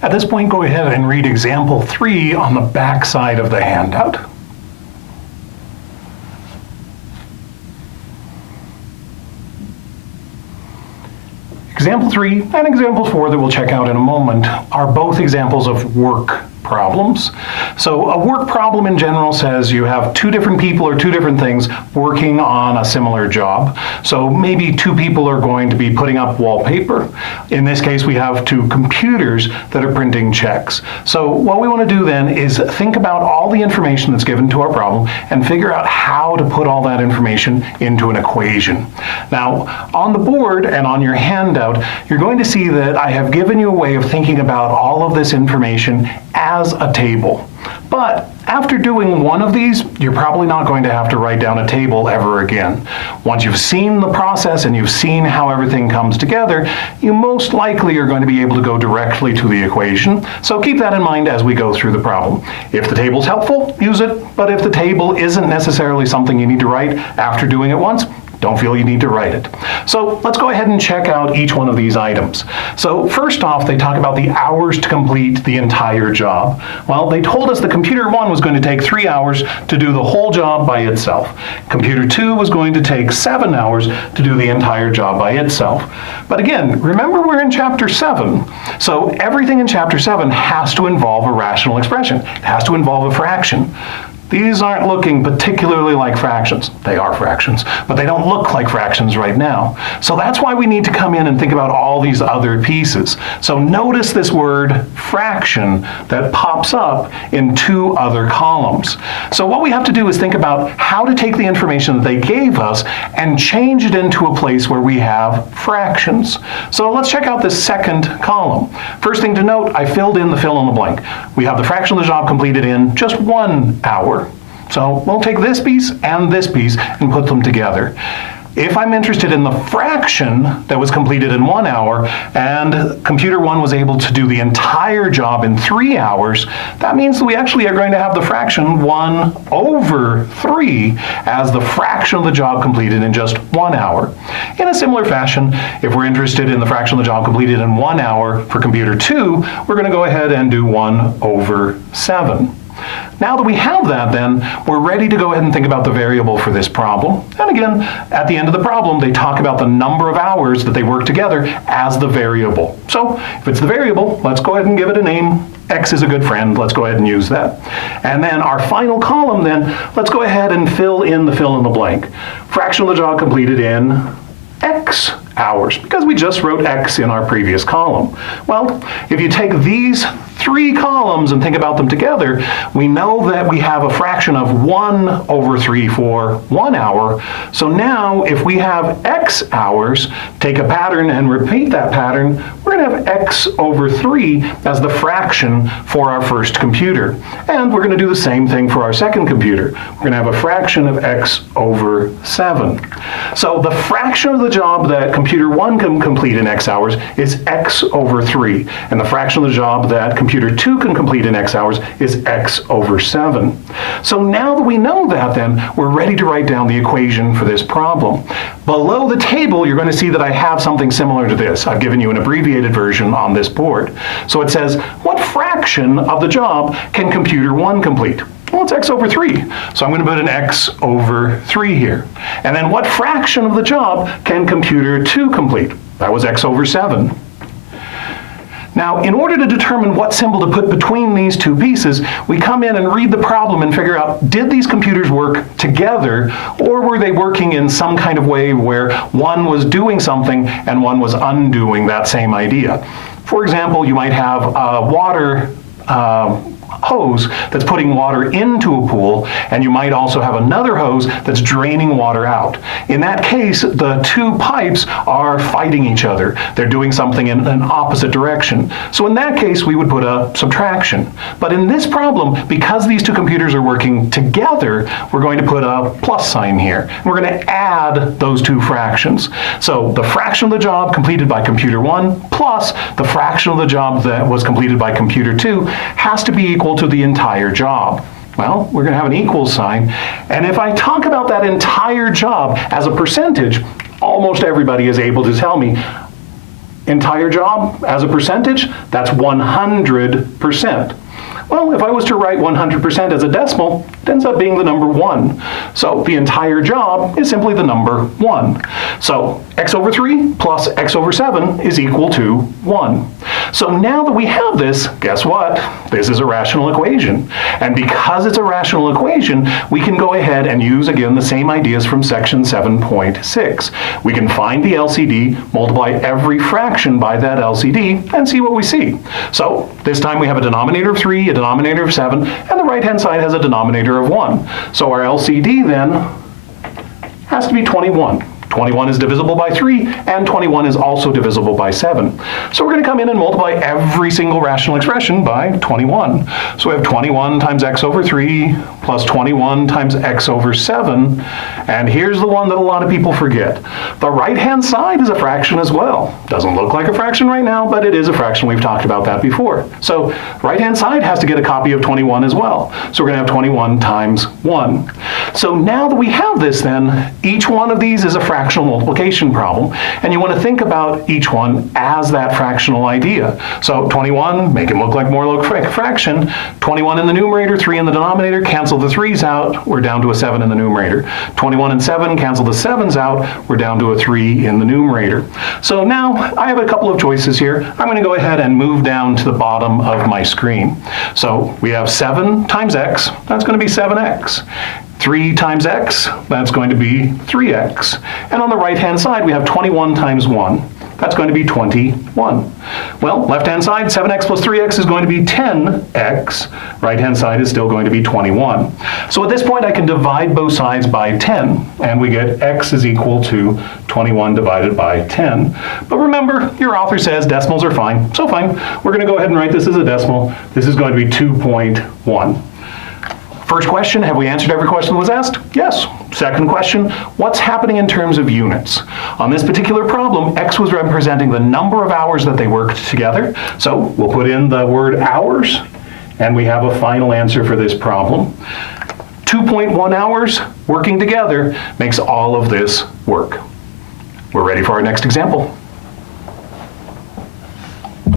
At this point, go ahead and read example 3 on the back side of the handout. Example 3 and example 4 that we'll check out in a moment are both examples of work problems. So a work problem in general says you have two different people or two different things working on a similar job. So maybe two people are going to be putting up wallpaper. In this case, we have two computers that are printing checks. So what we want to do then is think about all the information that's given to our problem and figure out how to put all that information into an equation. Now, on the board and on your handout, you're going to see that I have given you a way of thinking about all of this information as a table. But after doing one of these, you're probably not going to have to write down a table ever again. Once you've seen the process and you've seen how everything comes together, you most likely are going to be able to go directly to the equation. So keep that in mind as we go through the problem. If the table's helpful, use it. But if the table isn't necessarily something you need to write after doing it once, don't feel you need to write it. So let's go ahead and check out each one of these items. So first off, they talk about the hours to complete the entire job. Well, they told us the computer 1 was going to take 3 hours to do the whole job by itself. Computer 2 was going to take 7 hours to do the entire job by itself. But again, remember we're in chapter 7. So everything in chapter 7 has to involve a rational expression. It has to involve a fraction. These aren't looking particularly like fractions. They are fractions, but they don't look like fractions right now. So that's why we need to come in and think about all these other pieces. So notice this word fraction that pops up in two other columns. So what we have to do is think about how to take the information that they gave us and change it into a place where we have fractions. So let's check out this second column. First thing to note, I filled in the fill in the blank. We have the fraction of the job completed in just 1 hour. So we'll take this piece and put them together. If I'm interested in the fraction that was completed in 1 hour and computer 1 was able to do the entire job in 3 hours, that means that we actually are going to have the fraction 1 over 3 as the fraction of the job completed in just 1 hour. In a similar fashion, if we're interested in the fraction of the job completed in 1 hour for computer 2, we're going to go ahead and do 1 over 7. Now that we have that, then, we're ready to go ahead and think about the variable for this problem. And again, at the end of the problem, they talk about the number of hours that they work together as the variable. So if it's the variable, let's go ahead and give it a name. X is a good friend. Let's go ahead and use that. And then our final column, then, let's go ahead and fill in the blank. Fraction of the job completed in X hours, because we just wrote X in our previous column. Well, if you take these 3 columns and think about them together, we know that we have a fraction of 1 over 3 for 1 hour. So now if we have X hours, take a pattern and repeat that pattern, we're going to have X over 3 as the fraction for our first computer. And we're going to do the same thing for our second computer. We're going to have a fraction of X over 7. So the fraction of the job that computer 1 can complete in X hours is X over 3. And the fraction of the job that computer 2 can complete in X hours is X over 7. So now that we know that, then, we're ready to write down the equation for this problem. Below the table, you're going to see that I have something similar to this. I've given you an abbreviated version on this board. So it says, what fraction of the job can computer 1 complete? Well, it's X over 3. So I'm going to put an X over 3 here. And then what fraction of the job can computer 2 complete? That was X over 7. Now, in order to determine what symbol to put between these two pieces, we come in and read the problem and figure out, did these computers work together, or were they working in some kind of way where one was doing something and one was undoing that same idea? For example, you might have a water hose that's putting water into a pool, and you might also have another hose that's draining water out. In that case, the two pipes are fighting each other. They're doing something in an opposite direction. So in that case, we would put a subtraction. But in this problem, because these two computers are working together, we're going to put a plus sign here. And we're going to add those two fractions. So the fraction of the job completed by computer 1 plus the fraction of the job that was completed by computer 2 has to be equal to the entire job. Well, we're going to have an equals sign. And if I talk about that entire job as a percentage, almost everybody is able to tell me Entire job as a percentage, that's 100%. Well, if I was to write 100% as a decimal, it ends up being the number 1. So the entire job is simply the number 1. So x over 3 plus x over 7 is equal to 1. So now that we have this, guess what? This is a rational equation. And because it's a rational equation, we can go ahead and use, again, the same ideas from section 7.6. We can find the LCD, multiply every fraction by that LCD, and see what we see. So this time we have a denominator of 3, a denominator of 7, and the right-hand side has a denominator of 1. So our LCD then has to be 21. 21 is divisible by 3, and 21 is also divisible by 7. So we're going to come in and multiply every single rational expression by 21. So we have 21 times x over 3 plus 21 times x over 7. And here's the one that a lot of people forget. The right-hand side is a fraction as well. Doesn't look like a fraction right now, but it is a fraction. We've talked about that before. So right-hand side has to get a copy of 21 as well. So we're going to have 21 times 1. So now that we have this then, each one of these is a fractional multiplication problem, and you want to think about each one as that fractional idea. So 21, make it look like more like a fraction. 21 in the numerator, 3 in the denominator, cancel the 3's out, we're down to a 7 in the numerator. 21 and 7, cancel the 7's out, we're down to a 3 in the numerator. So now I have a couple of choices here. I'm going to go ahead and move down to the bottom of my screen. So we have 7 times x, that's going to be 7x. 3 times x, that's going to be 3x. And on the right-hand side, we have 21 times 1. That's going to be 21. Well, left-hand side, 7x plus 3x is going to be 10x. Right-hand side is still going to be 21. So at this point, I can divide both sides by 10, and we get x is equal to 21 divided by 10. But remember, your author says decimals are fine, so fine. We're going to go ahead and write this as a decimal. This is going to be 2.1. First question, have we answered every question that was asked? Yes. Second question, what's happening in terms of units? On this particular problem, x was representing the number of hours that they worked together. So we'll put in the word hours, and we have a final answer for this problem. 2.1 hours working together makes all of this work. We're ready for our next example.